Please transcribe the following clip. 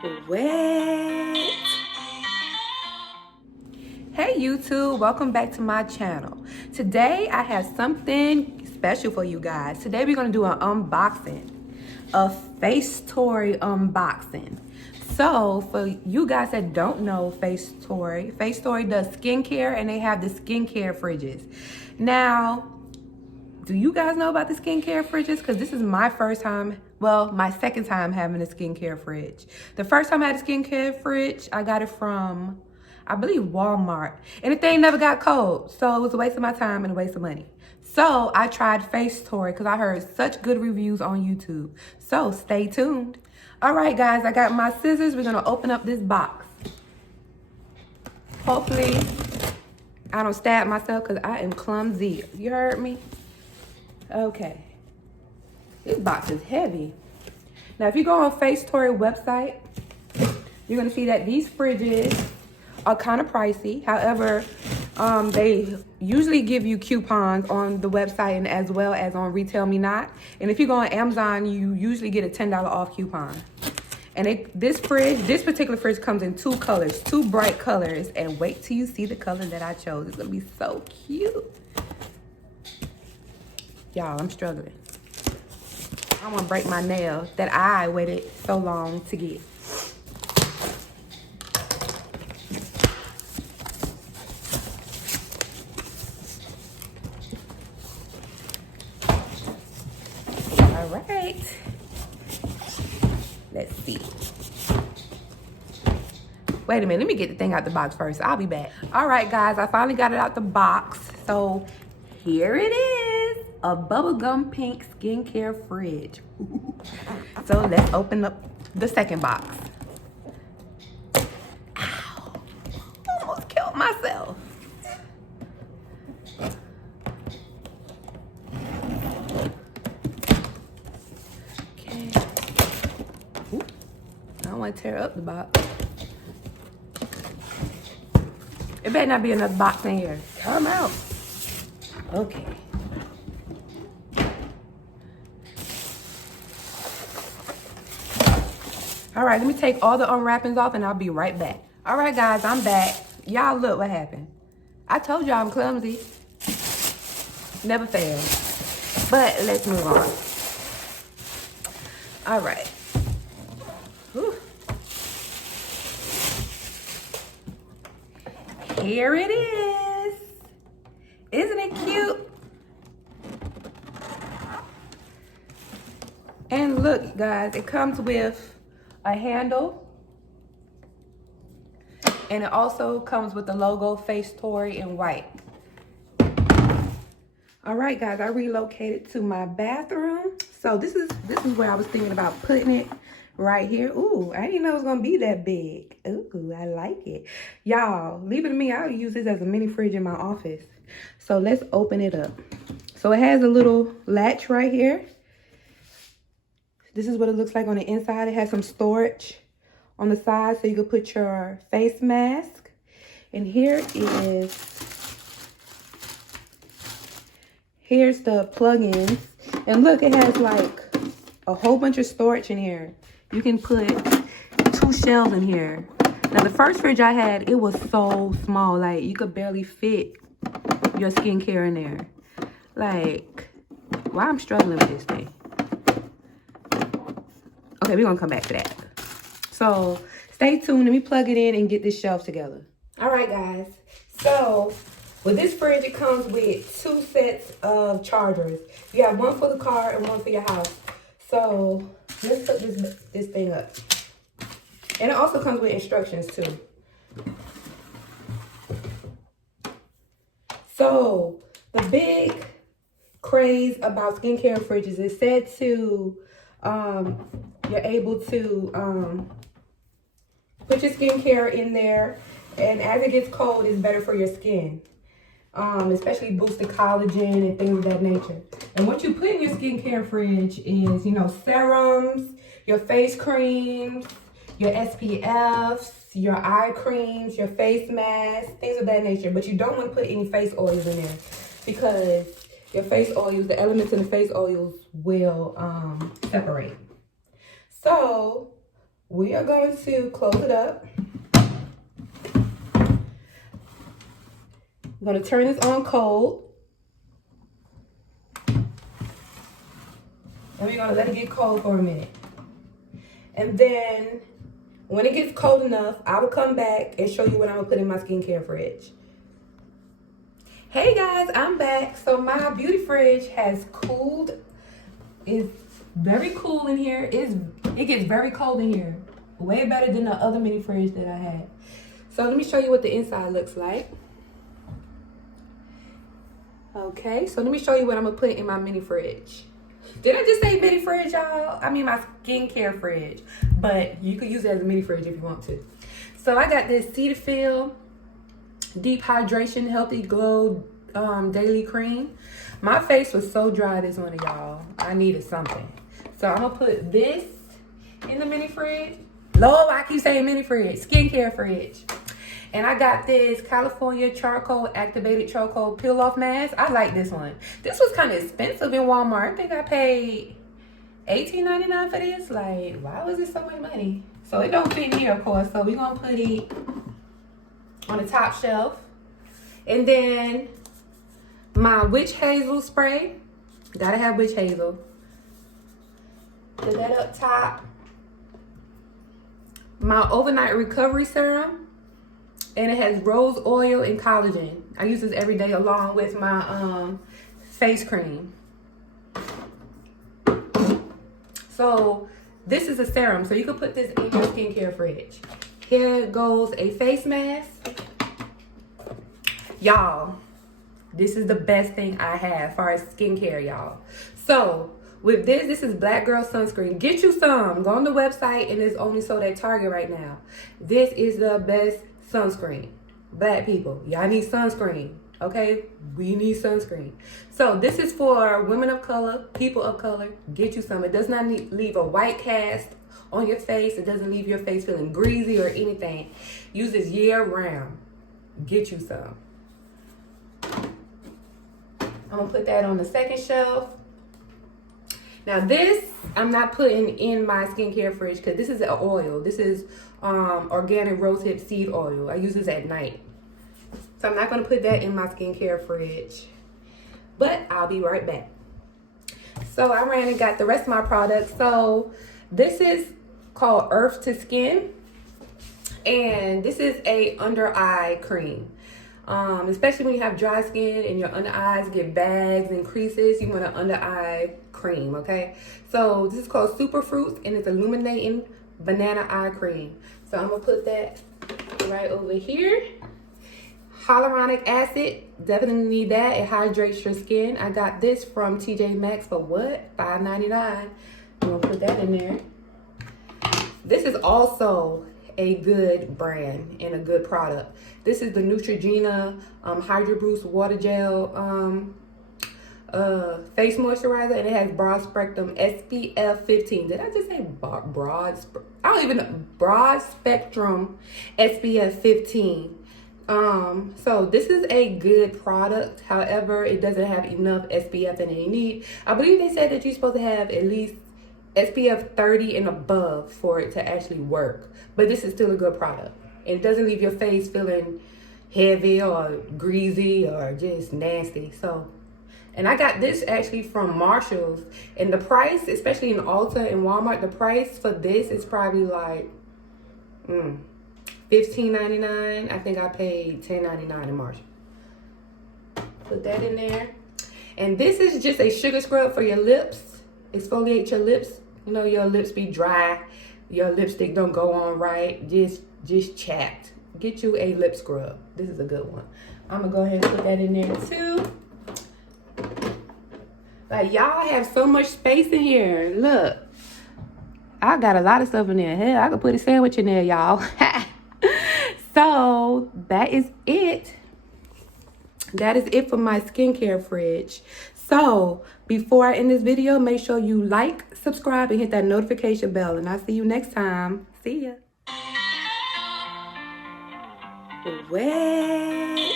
What? Hey YouTube, welcome back to my channel. Today I have something special for you guys. Today we're gonna do an unboxing, a FaceTory unboxing. So for you guys that don't know FaceTory does skincare and they have the skincare fridges. Now, do you guys know about the skincare fridges? Because this is my first time, well, my second time having a skincare fridge. The first time I had a skincare fridge, I got it from, I believe, Walmart. And the thing never got cold. So it was a waste of my time and a waste of money. So I tried FaceTory because I heard such good reviews on YouTube. So stay tuned. All right, guys, I got my scissors. We're going to open up this box. Hopefully, I don't stab myself because I am clumsy. You heard me? Okay, this box is heavy. Now, if you go on FaceTory website, you're gonna see that these fridges are kind of pricey. However, they usually give you coupons on the website and as well as on Retail Me Not. And if you go on Amazon, you usually get a $10 off coupon. And this particular fridge comes in two colors, two bright colors. And wait till you see the color that I chose. It's gonna be so cute. Y'all, I'm struggling. I want to break my nail that I waited so long to get. All right. Let's see. Wait a minute. Let me get the thing out the box first. I'll be back. All right, guys. I finally got it out the box. So here it is. A bubblegum pink skincare fridge. So let's open up the second box. Ow, almost killed myself. Okay. Ooh, I don't want to tear up the box. It better not be another box in here. Come out. Okay. All right, let me take all the unwrappings off and I'll be right back. All right, guys, I'm back. Y'all look what happened. I told y'all I'm clumsy. Never fails. But let's move on. All right. Whew. Here it is. Isn't it cute? And look, guys, it comes with a handle, and it also comes with the logo FaceTory in white. All right, guys, I relocated to my bathroom. So this is where I was thinking about putting it, right here. Ooh, I didn't know it was gonna be that big. Ooh, I like it. Y'all, leave it to me. I'll use this as a mini fridge in my office. So let's open it up. So it has a little latch right here. This is what it looks like on the inside. It has some storage on the side so you can put your face mask. And here's the plugins. And look, it has like a whole bunch of storage in here. You can put 2 shelves in here. Now the first fridge I had, it was so small. Like you could barely fit your skincare in there. Like, why I'm struggling with this thing. Okay, we're gonna come back to that. So stay tuned. Let me plug it in and get this shelf together. All right, guys. So with this fridge, it comes with 2 sets of chargers. You have one for the car and one for your house. So let's put this thing up. And it also comes with instructions too. So the big craze about skincare fridges is said to you're able to put your skincare in there, and as it gets cold, it's better for your skin. Especially boost the collagen and things of that nature. And what you put in your skincare fridge is, you know, serums, your face creams, your SPFs, your eye creams, your face masks, things of that nature. But you don't want to put any face oils in there because your face oils, the elements in the face oils will separate. So we are going to close it up. I'm going to turn this on cold. And we're going to let it get cold for a minute. And then when it gets cold enough, I will come back and show you what I'm going to put in my skincare fridge. Hey guys, I'm back. So my beauty fridge has cooled. It's very cool in here. It gets very cold in here. Way better than the other mini fridge that I had. So let me show you what the inside looks like. Okay, so let me show you what I'm gonna put in my mini fridge. Did I just say mini fridge, y'all? I mean my skincare fridge. But you could use it as a mini fridge if you want to. So I got this Cetaphil Deep Hydration Healthy Glow Daily Cream. My face was so dry this winter, y'all. I needed something. So I'm gonna put this in the mini fridge. Lord, I keep saying mini fridge. Skincare fridge. And I got this California Charcoal Activated Charcoal Peel Off Mask. I like this one. This was kind of expensive in Walmart. I think I paid $18.99 for this. Like, why was it so much money? So it don't fit in here, of course. So we're gonna put it on the top shelf. And then my witch hazel spray. Gotta have witch hazel. Put that up top. My overnight recovery serum. And it has rose oil and collagen. I use this every day along with my face cream. So this is a serum. So you can put this in your skincare fridge. Here goes a face mask. Y'all, this is the best thing I have as far as skincare, y'all. So with this is Black Girl Sunscreen. Get you some. Go on the website and it's only sold at Target right now. This is the best sunscreen. Black people, y'all need sunscreen. Okay, we need sunscreen. So this is for women of color, people of color. Get you some. It does not leave a white cast on your face. It doesn't leave your face feeling greasy or anything. Use this year round. Get you some. I'm gonna put that on the second shelf. Now this, I'm not putting in my skincare fridge because this is an oil. This is organic rosehip seed oil. I use this at night. So I'm not gonna put that in my skincare fridge. But I'll be right back. So I ran and got the rest of my products. So this is called Earth to Skin. And this is a under eye cream. Especially when you have dry skin and your under eyes get bags and creases, you want an under eye cream, okay? So this is called Super Fruits and it's illuminating banana eye cream. So I'm gonna put that right over here. Hyaluronic acid, definitely need that. It hydrates your skin. I got this from TJ Maxx for what? $5.99. I'm gonna put that in there. This is also a good brand and a good product. This is the Neutrogena Hydro Boost Water Gel face moisturizer, and it has broad spectrum SPF 15. Did I just say broad spectrum SPF 15. So this is a good product. However, it doesn't have enough SPF in it. You need, I believe they said that you're supposed to have at least SPF 30 and above for it to actually work. But this is still a good product. It doesn't leave your face feeling heavy or greasy or just nasty. So, and I got this actually from Marshall's. And the price, especially in Ulta and Walmart, the price for this is probably like $15.99. I think I paid $10.99 in Marshall. Put that in there. And this is just a sugar scrub for your lips. Exfoliate your lips. You know your lips be dry. Your lipstick don't go on right. Just chapped. Get you a lip scrub. This is a good one. I'm gonna go ahead and put that in there too. Like, y'all have so much space in here. Look, I got a lot of stuff in there. Hell, I could put a sandwich in there, y'all. So that is it. That is it for my skincare fridge. So before I end this video, make sure you like, subscribe, and hit that notification bell. And I'll see you next time. See ya. Well.